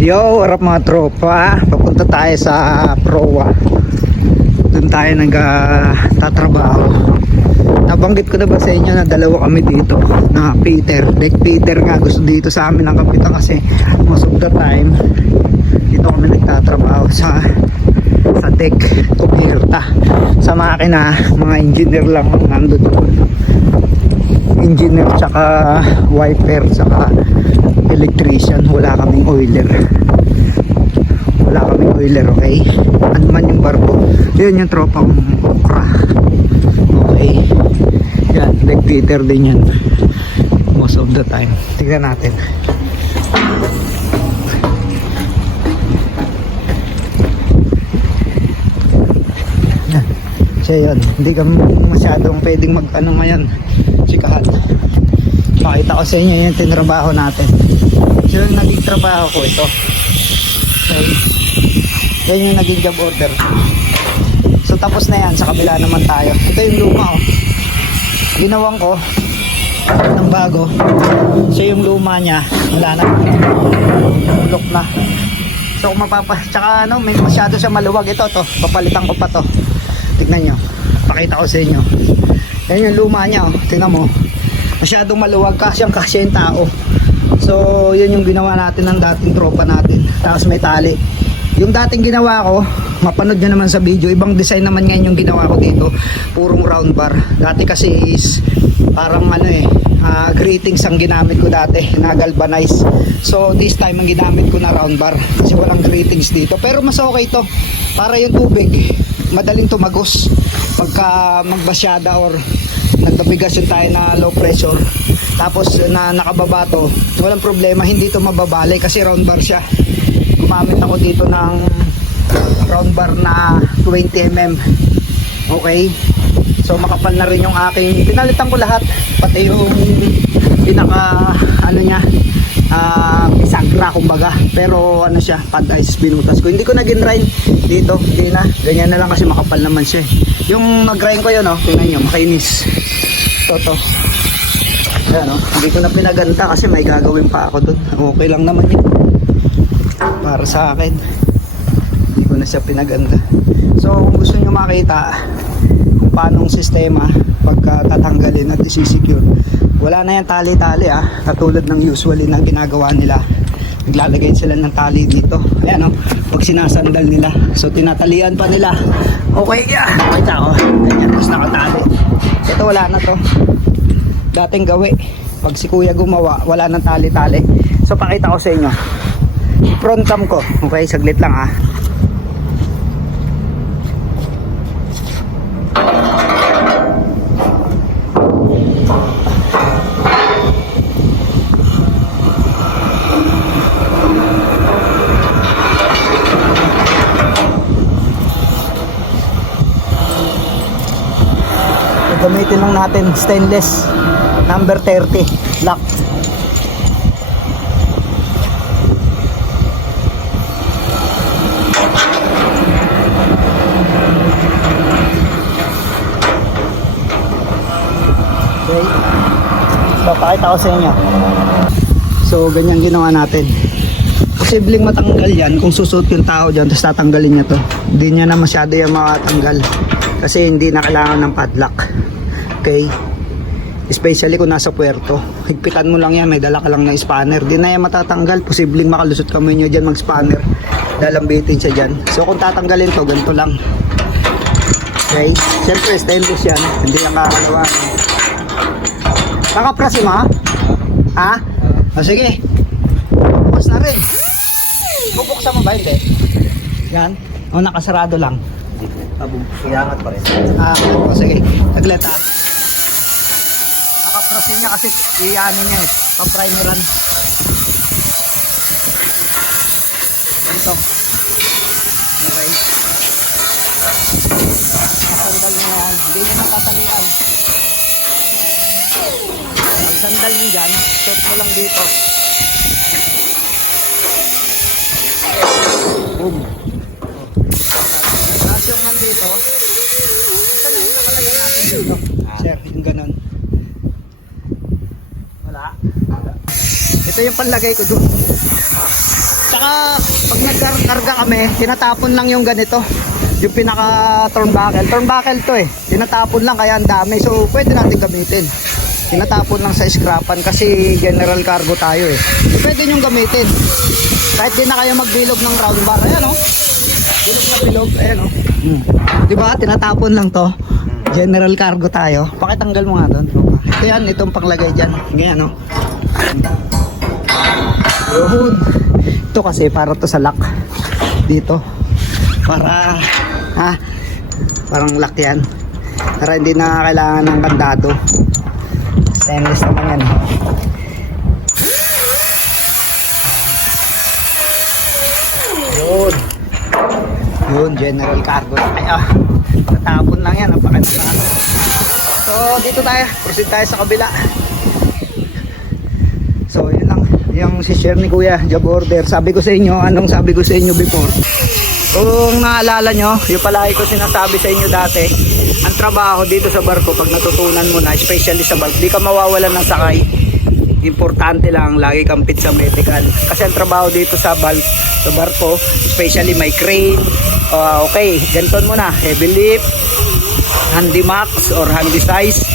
Yo, what up mga tropa? Papunta tayo sa Proa. Doon tayo nagtatrabaho. Nabanggit ko na ba sa inyo na dalawa kami dito na Peter, Deck Peter nga gusto dito sa amin ang kapitan kasi most of the time dito kami nagtatrabaho sa deck kubierta. Sa makina, mga engineer lang nandun. Engineer tsaka wiper tsaka electrician, wala kaming oiler, okay? Ano man yung barko, yun yung tropa kong okra, okay? Yan, Deck Peter din yan most of the time. Tignan natin. Yan, siya yun, hindi ka masyadong pwedeng mag ano ngayon, sikahan. Pakita ko sa inyo yung tinrabaho natin. So yung naging trabaho ko ito. So, yan yung naging job order. So tapos na yan, sa kabila naman tayo. Ito yung luma oh. Ginawan ko ng bago. So yung luma niya, wala na. Bulok na. So kung tsaka ano, may masyado siya maluwag. Ito to, papalitan ko pa to. Tignan nyo, pakita ko sa inyo. Yan yung luma niya oh. Tingnan mo, masyadong maluwag, kasyang yung tao. So yun yung ginawa natin ng dating tropa natin. Tapos may tali. Yung dating ginawa ko, mapanood nyo naman sa video, ibang design naman ngayon yung ginawa ko dito. Purong round bar. Dati kasi is parang ano gratings ang ginamit ko dati na galvanize. So this time ang ginamit ko na round bar kasi walang gratings dito. Pero mas okay to, para yung tubig madaling tumagos pagka magbasyada or nagnabigasyon tayo na low pressure, tapos na nakababa to, walang problema, hindi to mababali kasi round bar siya. Gumamit ako dito ng round bar na 20mm, okay? So makapal na rin yung aking, pinalitan ko lahat, pati yung pinaka ano nya, bisagra kumbaga, pero ano siya, pad ice binutas ko. Hindi ko na ginrind dito, hindi na, ganyan na lang kasi makapal naman siya. Yung nag-grind ko yun oh, tingnan nyo, makinis to. Ayan oh, hindi ko na pinaganda kasi may gagawin pa ako dun. Okay lang naman yun para sa akin, hindi ko na siya pinaganda. So kung gusto nyo makita kung paano ang sistema pagka tatanggalin at isisecure, wala na yung tali-tali katulad ng usually na ginagawa nila. Naglalagay sila ng tali dito, ayan oh, pag sinasandal nila, so tinatalian pa nila. Okay, kita oh, ganyan, tapos nakatali. Ito wala na to, dating gawi pag si kuya gumawa, wala nang tali-tali. So pakita ko sa inyo front cam ko, okay, saglit lang gamitin lang natin stainless number 30 lock. Okay, so pakita ko sa inyo. So ganyan ginawa natin. Posibleng matanggal yan kung susuot yung tao dyan tapos tatanggalin niya to. Hindi niya na masyado yung matanggal kasi hindi na kailangan ng padlock. Okay, especially kung nasa puerto, higpitan mo lang yan, may dala ka lang na spanner, di na yan matatanggal. Posibleng makalusot kamay nyo dyan mag spanner, lalambitin siya dyan. So kung tatanggalin to, ganito lang. Okay, syempre stainless yan, hindi yan kakalawa. Nakaprasin mo ha? O sige, bukas na rin. Bubuksan mo ba hindi? Yan, o nakasarado lang. Iangat pa rin. O sige, taglit nakaprasin niya kasi iyanin niya pa-primeran ito. Okay, sandal niya yan, hindi niya natatalian. Pag sandal niya dyan, set mo lang dito, boom. Tapos yung nandito, ito na yung nakalagay natin dito, sir, yung ganun. Wala. Ito yung panlagay ko doon. Tsaka nagkarga kami, tinatapon lang yung ganito. Yung pinaka turnbuckle. Turnbuckle to eh. Tinatapon lang kaya ang dami. So pwede natin gamitin. Tinatapon lang sa scrapan kasi general cargo tayo eh. So, pwede nyong gamitin. Kahit di na kayo magbilog ng round bar. Ayan o. Bilog na bilog. Ayan o. Diba? Tinatapon lang to. General cargo tayo. Pakitanggal mo nga doon. Ito yan. Itong panglagay dyan. Ganyan o. Yun. Ito kasi para to sa lock. Dito. Para parang lock yan. Para hindi na kailangan ng kandado. Stainless naman yan. Yun, general cargo. Ay natapon lang yan. Napakita. So dito tayo. Proceed tayo sa kabila. So yun lang. Yung si share ni Kuya, job order. Sabi ko sa inyo, anong sabi ko sa inyo before? Kung naalala nyo, yung palagi ko sinasabi sa inyo dati, ang trabaho dito sa barko, pag natutunan mo na, especially sa barko, di ka mawawalan ng sakay. Importante lang, lagi kang fit sa medical. Kasi ang trabaho dito sa barko, especially may crane, okay, ganton mo na, heavy lift, handy max or handy size,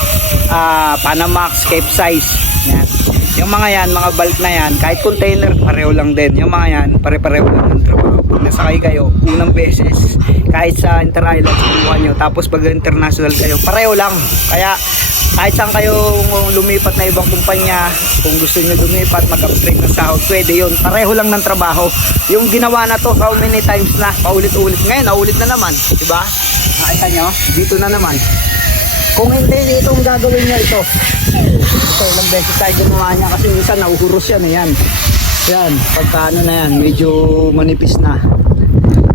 panamax, cape size. Yan. Yung mga yan, mga bulk na yan, kahit container, pareho lang din. Yung mga yan, pare-pareho lang ng trabaho. Pag nasakay kayo, unang beses, kahit sa inter-island, kumuha nyo, tapos pag international kayo, pareho lang. Kaya, kahit saan kayo lumipat na ibang kumpanya, kung gusto nyo lumipat, mag-upgrade ng sahod, pwede yun. Pareho lang ng trabaho. Yung ginawa na to, how many times na, paulit-ulit. Ngayon, naulit na naman. Diba? Nakita nyo? Dito na naman. Kung hindi itong gagawin niya ito, ilang beses tayo gumawa niya kasi minsan nauhuros yan. Yan, pagka ano na yan, medyo manipis na.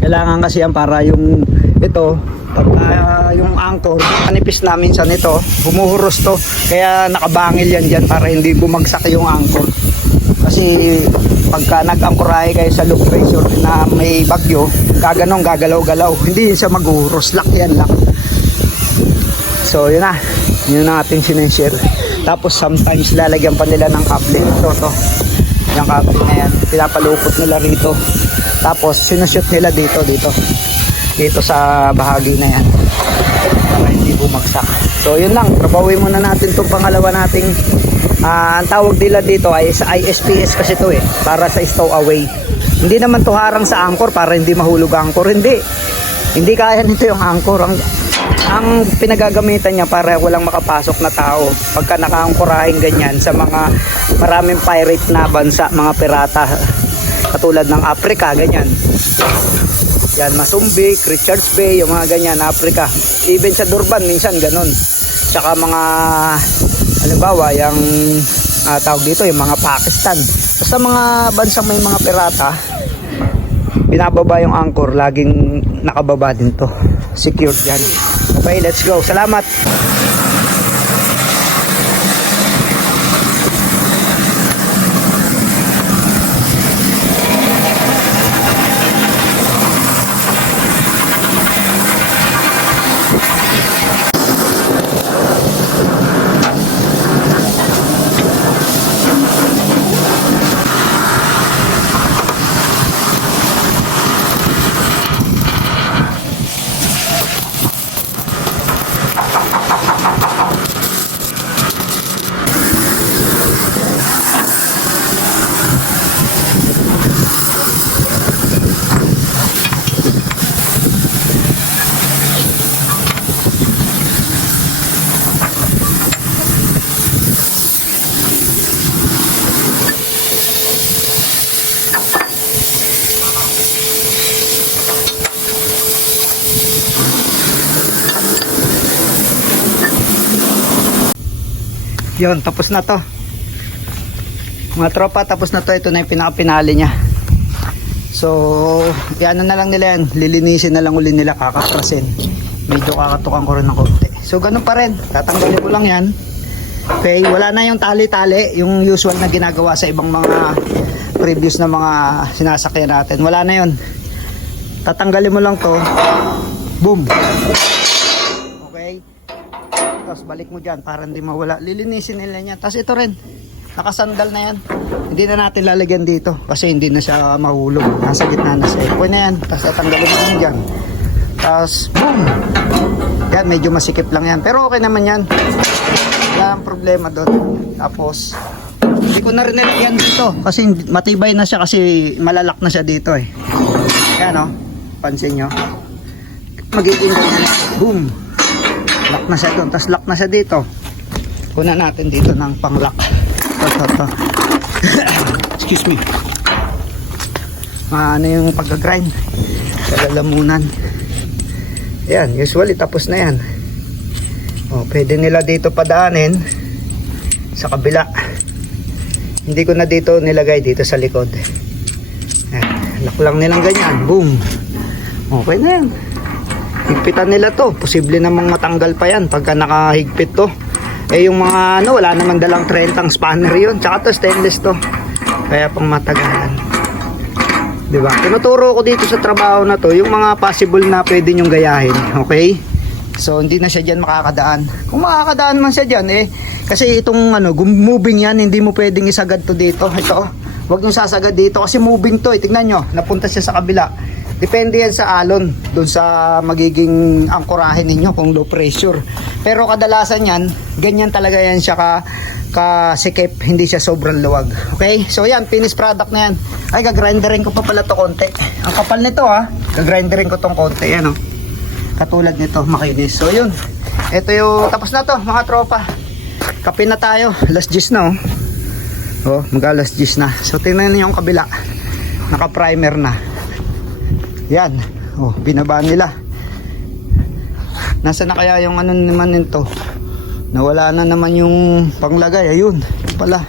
Kailangan kasi yan para yung ito, pagka yung anchor, manipis na minsan ito, humuhuros to. Kaya nakabangil yan dyan para hindi bumagsak yung anchor. Kasi pagka nag-anchorahe kayo sa loop pressure na may bagyo, gaganong gagalaw-galaw. Hindi siya maghuhuros, lock yan lang. So yun na, yun ang ating sineshare. Tapos sometimes lalagyan pa nila ng kable. To yung kable na yan, pinapalupot nila rito. Tapos sinushoot nila dito sa bahagi na yan para hindi bumagsak. So yun lang, trabawin muna natin itong pangalawa nating ang tawag nila dito ay sa ISPS kasi to eh, para sa stowaway. Hindi naman to harang sa anchor para hindi mahulog ang anchor. Hindi kaya nito yung anchor. Ang pinagagamitan niya para walang makapasok na tao pagka nakaangkorahin ganyan sa mga maraming pirate na bansa, mga pirata katulad ng Africa, ganyan yan, Masumbik, Richards Bay, yung mga ganyan, Africa, even sa Durban minsan ganun, tsaka mga halimbawa yung tawag dito, yung mga Pakistan, basta mga bansang may mga pirata, binababa yung anchor, laging nakababa din to, secured yan. Okay, let's go. Salamat. Yun, tapos na to mga tropa, tapos na to. Ito na yung pinaka-pinali nya. So ano na lang nila yan, lilinisin na lang uli nila, kakaprasin. Medyo kakatukan ko rin ng konti. So ganun pa rin, tatanggalin ko lang yan. Okay, wala na yung tali-tali, yung usual na ginagawa sa ibang mga previous na mga sinasakyan natin. Wala na yun, tatanggalin mo lang to, boom. Okay, tapos balik mo dyan para hindi mawala, lilinisin nila niya. Tapos ito rin, Nakasandal na yan. Hindi na natin lalagyan dito kasi hindi na siya mahulog. Nasa gitna na siya. Okay na yan. Tapos tatanggalin mo yun dyan. Tapos boom. Yan, medyo masikip lang yan. Pero okay naman yan. Wala ang problema doon. Tapos hindi ko na rin nilagyan dito kasi matibay na siya kasi malalak na siya dito eh. Yan o. Pansin nyo. Magiging ganyan. Boom. Lock na siya doon. Tapos lock na siya dito. Kunan natin dito ng pang-lock. Ito. Excuse me. Ano yung pag-grind sa lalamunan. Yan, usually tapos na yan. O, pwede nila dito padaanin sa kabila. Hindi ko na dito nilagay dito sa likod. Yan, lock lang nilang ganyan. Boom. Okay na yan. Higpitan nila to. Posible namang matanggal pa yan pagka nakahigpit to. Eh yung mga ano, wala naman dalang 30 spanner yun. Tsaka to stainless to. Kaya pang matagalan. Diba? Tinuturo ko dito sa trabaho na to yung mga possible na pwede nyong gayahin. Okay? So hindi na siya dyan makakadaan. Kung makakadaan man siya dyan eh. Kasi itong ano, moving yan. Hindi mo pwedeng isagad to dito. Ito. Huwag nyo sasagad dito kasi moving to. Tignan nyo. Napunta siya sa kabila. Depende yan sa alon, doon sa magiging angkorahin ninyo kung low pressure. Pero kadalasan yan, ganyan talaga yan siya kasikip, hindi siya sobrang luwag. Okay? So yan, finished product na yan. Ay, gagrinderin ko pa pala to konti. Ang kapal nito ha, gagrinderin ko tong konti. Yan o. Katulad nito, makinis. So yun, ito yung, tapos na to mga tropa. Kape na tayo, last gis na oh, mag-last gis na. So tingnan niyo yung kabila, naka-primer na. Yan. Oh, binaba nila. Nasa na kaya yung ano naman nito? Nawala na naman yung panglagay. Ayun. Pala.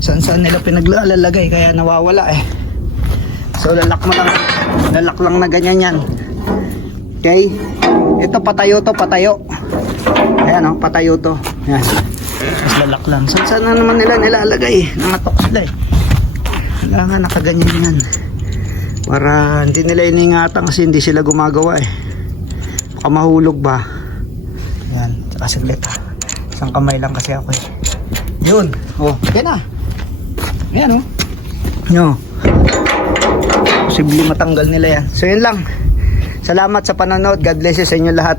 Saan nila pinaglalagay kaya nawawala eh. So lalak mo lang. Lalak lang na ganyan yan. Okay? Ito patayo to, patayo. Ayan oh, patayo to. Yan. Mas lalak lang. Saan na naman nila nilalagay? Nangatok sila eh. Kailangan nakaganyan yan. Para hindi nila iningatan kasi hindi sila gumagawa eh. Baka mahulog ba. Yan, tsaka saglit ha. Isang kamay lang kasi ako eh. Yun, oh, yan na. Ayan oh. Nyo. Posible matanggal nila yan. So yun lang. Salamat sa panonood. God bless you sa inyo lahat.